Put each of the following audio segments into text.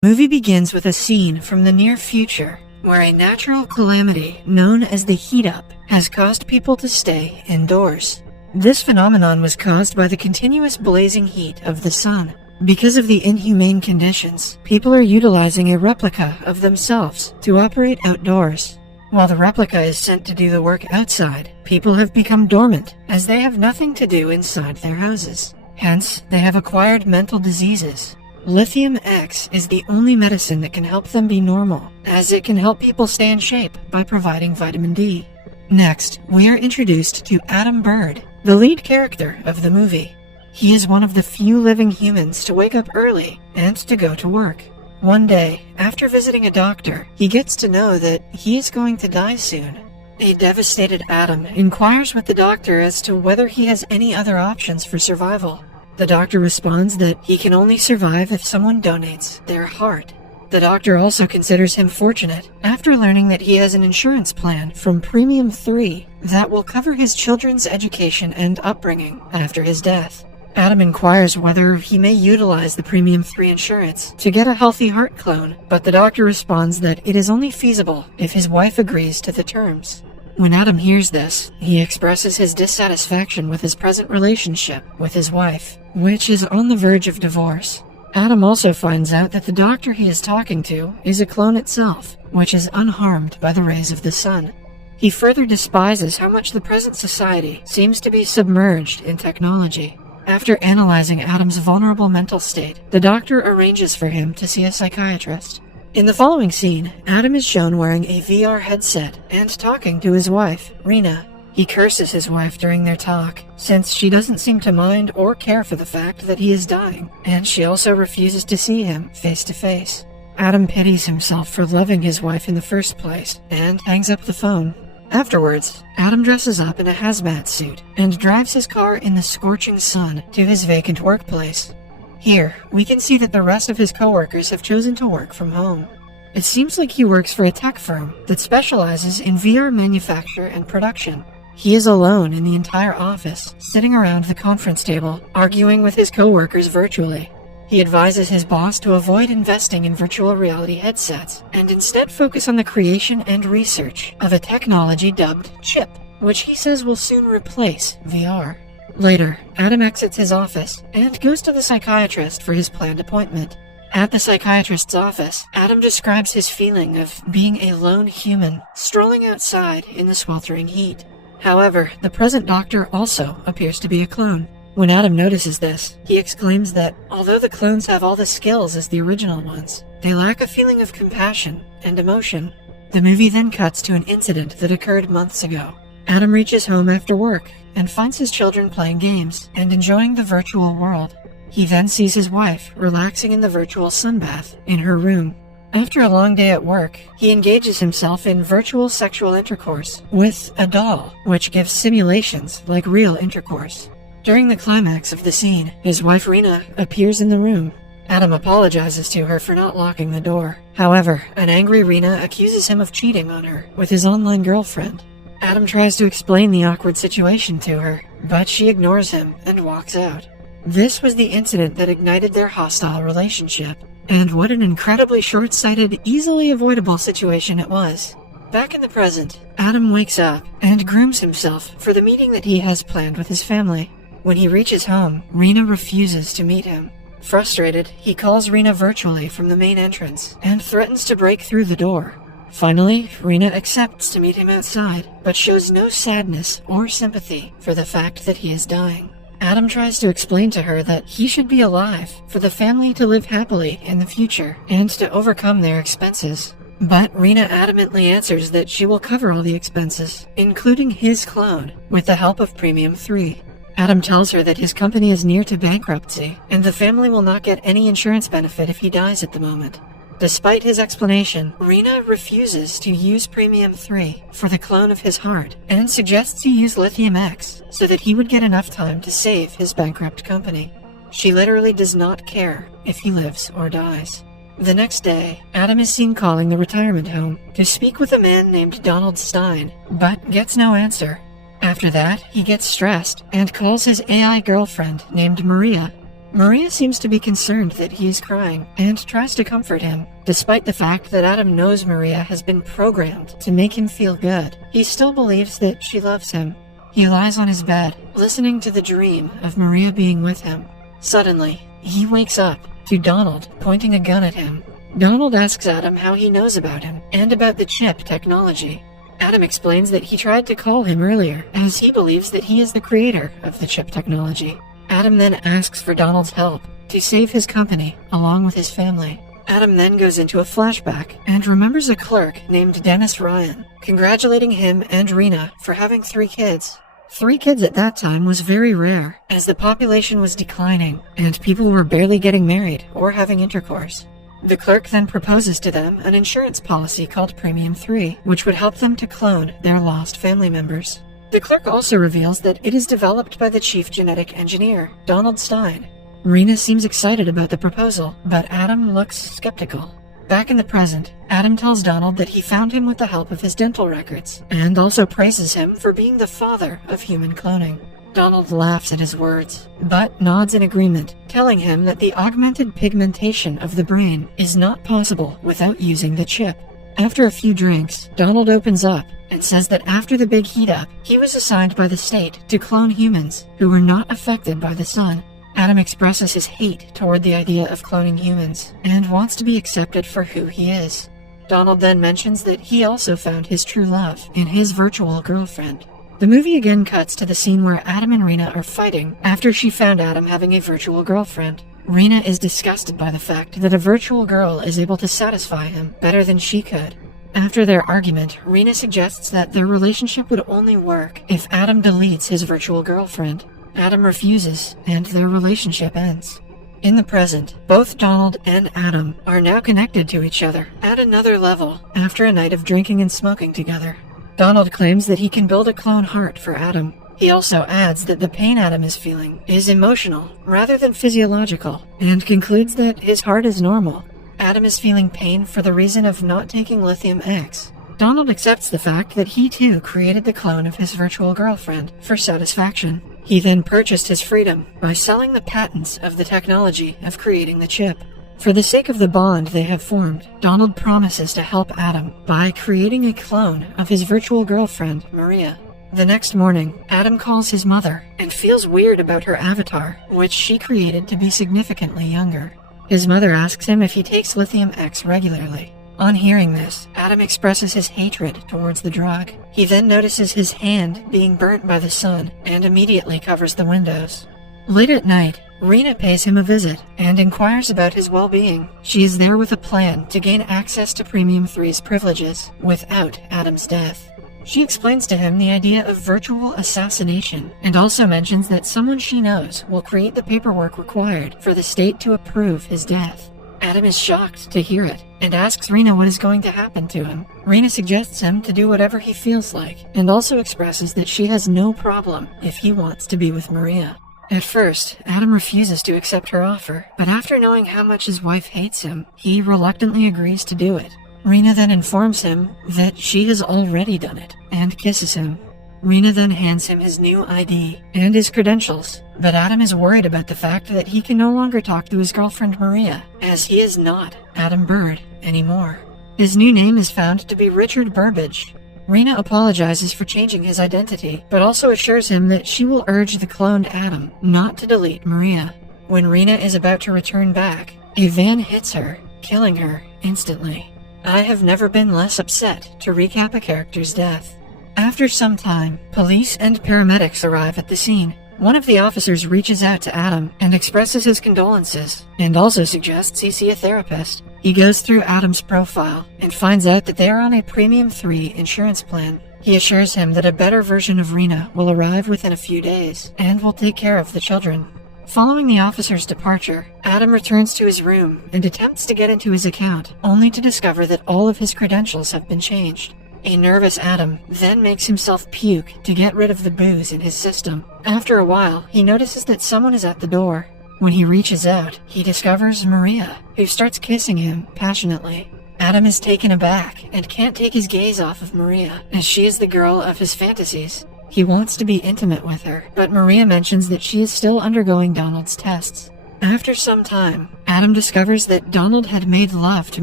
The movie begins with a scene from the near future where a natural calamity known as the heat up has caused people to stay indoors. This phenomenon was caused by the continuous blazing heat of the sun. Because of the inhumane conditions, people are utilizing a replica of themselves to operate outdoors. While the replica is sent to do the work outside, people have become dormant as they have nothing to do inside their houses. Hence, they have acquired mental diseases. Lithium X is the only medicine that can help them be normal, as it can help people stay in shape by providing vitamin D. Next, we are introduced to Adam Bird, the lead character of the movie. He is one of the few living humans to wake up early and to go to work. One day, after visiting a doctor, he gets to know that he is going to die soon. A devastated Adam inquires with the doctor as to whether he has any other options for survival. The doctor responds that he can only survive if someone donates their heart. The doctor also considers him fortunate after learning that he has an insurance plan from Premium 3 that will cover his children's education and upbringing after his death. Adam inquires whether he may utilize the Premium 3 insurance to get a healthy heart clone, but the doctor responds that it is only feasible if his wife agrees to the terms. When Adam hears this, he expresses his dissatisfaction with his present relationship with his wife, which is on the verge of divorce. Adam also finds out that the doctor he is talking to is a clone itself, which is unharmed by the rays of the sun. He further despises how much the present society seems to be submerged in technology. After analyzing Adam's vulnerable mental state, the doctor arranges for him to see a psychiatrist. In the following scene, Adam is shown wearing a VR headset and talking to his wife, Rena. He curses his wife during their talk, since she doesn't seem to mind or care for the fact that he is dying, and she also refuses to see him face to face. Adam pities himself for loving his wife in the first place, and hangs up the phone. Afterwards, Adam dresses up in a hazmat suit and drives his car in the scorching sun to his vacant workplace. Here, we can see that the rest of his coworkers have chosen to work from home. It seems like he works for a tech firm that specializes in VR manufacture and production. He is alone in the entire office, sitting around the conference table, arguing with his coworkers virtually. He advises his boss to avoid investing in virtual reality headsets, and instead focus on the creation and research of a technology dubbed chip, which he says will soon replace VR. Later, Adam exits his office and goes to the psychiatrist for his planned appointment. At the psychiatrist's office, Adam describes his feeling of being a lone human, strolling outside in the sweltering heat. However, the present doctor also appears to be a clone. When Adam notices this, he exclaims that although the clones have all the skills as the original ones, they lack a feeling of compassion and emotion. The movie then cuts to an incident that occurred months ago. Adam reaches home after work and finds his children playing games and enjoying the virtual world. He then sees his wife relaxing in the virtual sunbath in her room. After a long day at work, he engages himself in virtual sexual intercourse with a doll, which gives simulations like real intercourse. During the climax of the scene, his wife Rena appears in the room. Adam apologizes to her for not locking the door. However, an angry Rena accuses him of cheating on her with his online girlfriend. Adam tries to explain the awkward situation to her, but she ignores him and walks out. This was the incident that ignited their hostile relationship, and what an incredibly short-sighted, easily avoidable situation it was. Back in the present, Adam wakes up and grooms himself for the meeting that he has planned with his family. When he reaches home, Rena refuses to meet him. Frustrated, he calls Rena virtually from the main entrance and threatens to break through the door. Finally, Rena accepts to meet him outside, but shows no sadness or sympathy for the fact that he is dying. Adam tries to explain to her that he should be alive for the family to live happily in the future and to overcome their expenses. But Rena adamantly answers that she will cover all the expenses, including his clone, with the help of Premium 3. Adam tells her that his company is near to bankruptcy, and the family will not get any insurance benefit if he dies at the moment. Despite his explanation, Rena refuses to use Premium 3 for the clone of his heart and suggests he use Lithium X so that he would get enough time to save his bankrupt company. She literally does not care if he lives or dies. The next day, Adam is seen calling the retirement home to speak with a man named Donald Stein, but gets no answer. After that, he gets stressed and calls his AI girlfriend named Maria. Maria seems to be concerned that he is crying and tries to comfort him. Despite the fact that Adam knows Maria has been programmed to make him feel good, he still believes that she loves him. He lies on his bed, listening to the dream of Maria being with him. Suddenly, he wakes up to Donald pointing a gun at him. Donald asks Adam how he knows about him and about the chip technology. Adam explains that he tried to call him earlier, as he believes that he is the creator of the chip technology. Adam then asks for Donald's help to save his company along with his family. Adam then goes into a flashback and remembers a clerk named Dennis Ryan, congratulating him and Rena for having 3 kids. 3 kids at that time was very rare, as the population was declining and people were barely getting married or having intercourse. The clerk then proposes to them an insurance policy called Premium 3, which would help them to clone their lost family members. The clerk also reveals that it is developed by the chief genetic engineer, Donald Stein. Rena seems excited about the proposal, but Adam looks skeptical. Back in the present, Adam tells Donald that he found him with the help of his dental records, and also praises him for being the father of human cloning. Donald laughs at his words, but nods in agreement, telling him that the augmented pigmentation of the brain is not possible without using the chip. After a few drinks, Donald opens up and says that after the big heat-up, he was assigned by the state to clone humans who were not affected by the sun. Adam expresses his hate toward the idea of cloning humans and wants to be accepted for who he is. Donald then mentions that he also found his true love in his virtual girlfriend. The movie again cuts to the scene where Adam and Rena are fighting after she found Adam having a virtual girlfriend. Rena is disgusted by the fact that a virtual girl is able to satisfy him better than she could. After their argument, Rena suggests that their relationship would only work if Adam deletes his virtual girlfriend. Adam refuses, and their relationship ends. In the present, both Donald and Adam are now connected to each other at another level after a night of drinking and smoking together. Donald claims that he can build a clone heart for Adam. He also adds that the pain Adam is feeling is emotional rather than physiological, and concludes that his heart is normal. Adam is feeling pain for the reason of not taking Lithium X. Donald accepts the fact that he too created the clone of his virtual girlfriend for satisfaction. He then purchased his freedom by selling the patents of the technology of creating the chip. For the sake of the bond they have formed, Donald promises to help Adam by creating a clone of his virtual girlfriend, Maria. The next morning, Adam calls his mother and feels weird about her avatar, which she created to be significantly younger. His mother asks him if he takes Lithium X regularly. On hearing this, Adam expresses his hatred towards the drug. He then notices his hand being burnt by the sun and immediately covers the windows. Late at night, Rena pays him a visit and inquires about his well-being. She is there with a plan to gain access to Premium 3's privileges without Adam's death. She explains to him the idea of virtual assassination and also mentions that someone she knows will create the paperwork required for the state to approve his death. Adam is shocked to hear it and asks Rena what is going to happen to him. Rena suggests him to do whatever he feels like and also expresses that she has no problem if he wants to be with Maria. At first, Adam refuses to accept her offer, but after knowing how much his wife hates him, he reluctantly agrees to do it. Rena then informs him that she has already done it and kisses him. Rena then hands him his new ID and his credentials, but Adam is worried about the fact that he can no longer talk to his girlfriend Maria, as he is not Adam Bird anymore. His new name is found to be Richard Burbage. Rena apologizes for changing his identity, but also assures him that she will urge the cloned Adam not to delete Maria. When Rena is about to return back, a van hits her, killing her instantly. I have never been less upset to recap a character's death. After some time, police and paramedics arrive at the scene. One of the officers reaches out to Adam and expresses his condolences, and also suggests he see a therapist. He goes through Adam's profile and finds out that they are on a Premium 3 insurance plan. He assures him that a better version of Rena will arrive within a few days and will take care of the children. Following the officer's departure, Adam returns to his room and attempts to get into his account, only to discover that all of his credentials have been changed. A nervous Adam then makes himself puke to get rid of the booze in his system. After a while, he notices that someone is at the door. When he reaches out, he discovers Maria, who starts kissing him passionately. Adam is taken aback and can't take his gaze off of Maria, as she is the girl of his fantasies. He wants to be intimate with her, but Maria mentions that she is still undergoing Donald's tests. After some time, Adam discovers that Donald had made love to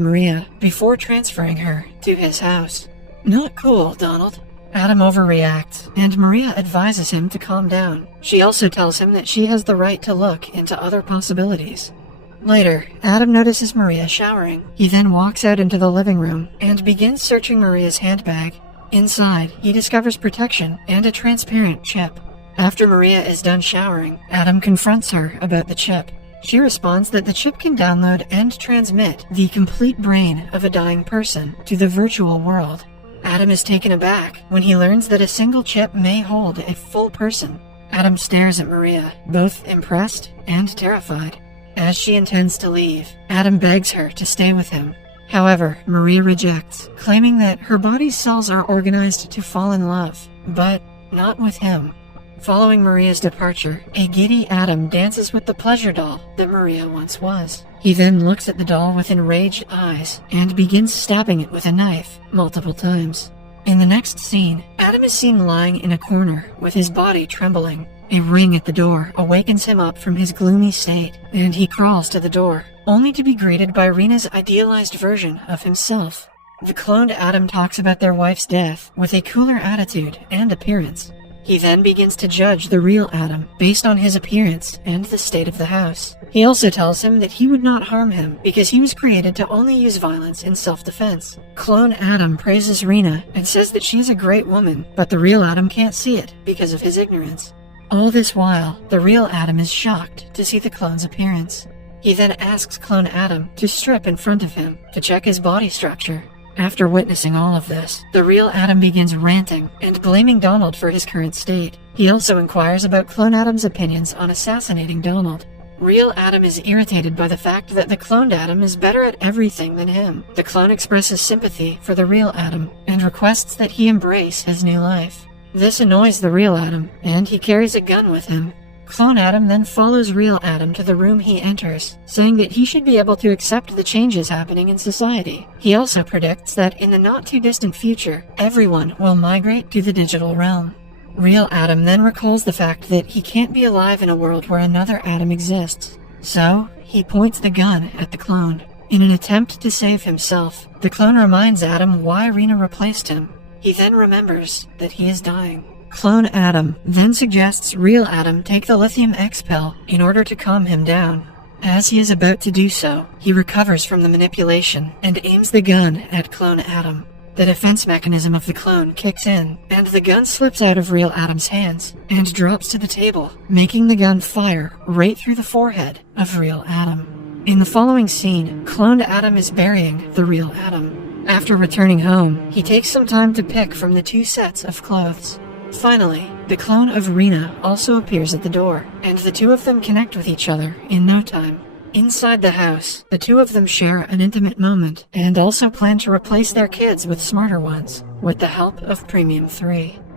Maria before transferring her to his house. Not cool, Donald. Adam overreacts, and Maria advises him to calm down. She also tells him that she has the right to look into other possibilities. Later, Adam notices Maria showering. He then walks out into the living room and begins searching Maria's handbag. Inside, he discovers protection and a transparent chip. After Maria is done showering, Adam confronts her about the chip. She responds that the chip can download and transmit the complete brain of a dying person to the virtual world. Adam is taken aback when he learns that a single chip may hold a full person. Adam stares at Maria, both impressed and terrified. As she intends to leave, Adam begs her to stay with him. However, Maria rejects, claiming that her body's cells are organized to fall in love, but not with him. Following Maria's departure, a giddy Adam dances with the pleasure doll that Maria once was. He then looks at the doll with enraged eyes and begins stabbing it with a knife multiple times. In the next scene, Adam is seen lying in a corner with his body trembling. A ring at the door awakens him up from his gloomy state, and he crawls to the door, only to be greeted by Rena's idealized version of himself. The cloned Adam talks about their wife's death with a cooler attitude and appearance. He then begins to judge the real Adam based on his appearance and the state of the house. He also tells him that he would not harm him because he was created to only use violence in self-defense. Clone Adam praises Rena and says that she is a great woman, but the real Adam can't see it because of his ignorance. All this while, the real Adam is shocked to see the clone's appearance. He then asks Clone Adam to strip in front of him to check his body structure. After witnessing all of this, the real Adam begins ranting and blaming Donald for his current state. He also inquires about Clone Adam's opinions on assassinating Donald. Real Adam is irritated by the fact that the cloned Adam is better at everything than him. The clone expresses sympathy for the real Adam and requests that he embrace his new life. This annoys the real Adam, and he carries a gun with him. Clone Adam then follows real Adam to the room he enters, saying that he should be able to accept the changes happening in society. He also predicts that in the not-too-distant future, everyone will migrate to the digital realm. Real Adam then recalls the fact that he can't be alive in a world where another Adam exists. So, he points the gun at the clone. In an attempt to save himself, the clone reminds Adam why Rena replaced him. He then remembers that he is dying. Clone Adam then suggests real Adam take the Lithium X pill in order to calm him down. As he is about to do so, he recovers from the manipulation and aims the gun at Clone Adam. The defense mechanism of the clone kicks in, and the gun slips out of real Adam's hands and drops to the table, making the gun fire right through the forehead of real Adam. In the following scene, cloned Adam is burying the real Adam. After returning home, he takes some time to pick from the two sets of clothes. Finally, the clone of Rena also appears at the door, and the two of them connect with each other in no time. Inside the house, the two of them share an intimate moment, and also plan to replace their kids with smarter ones, with the help of Premium 3.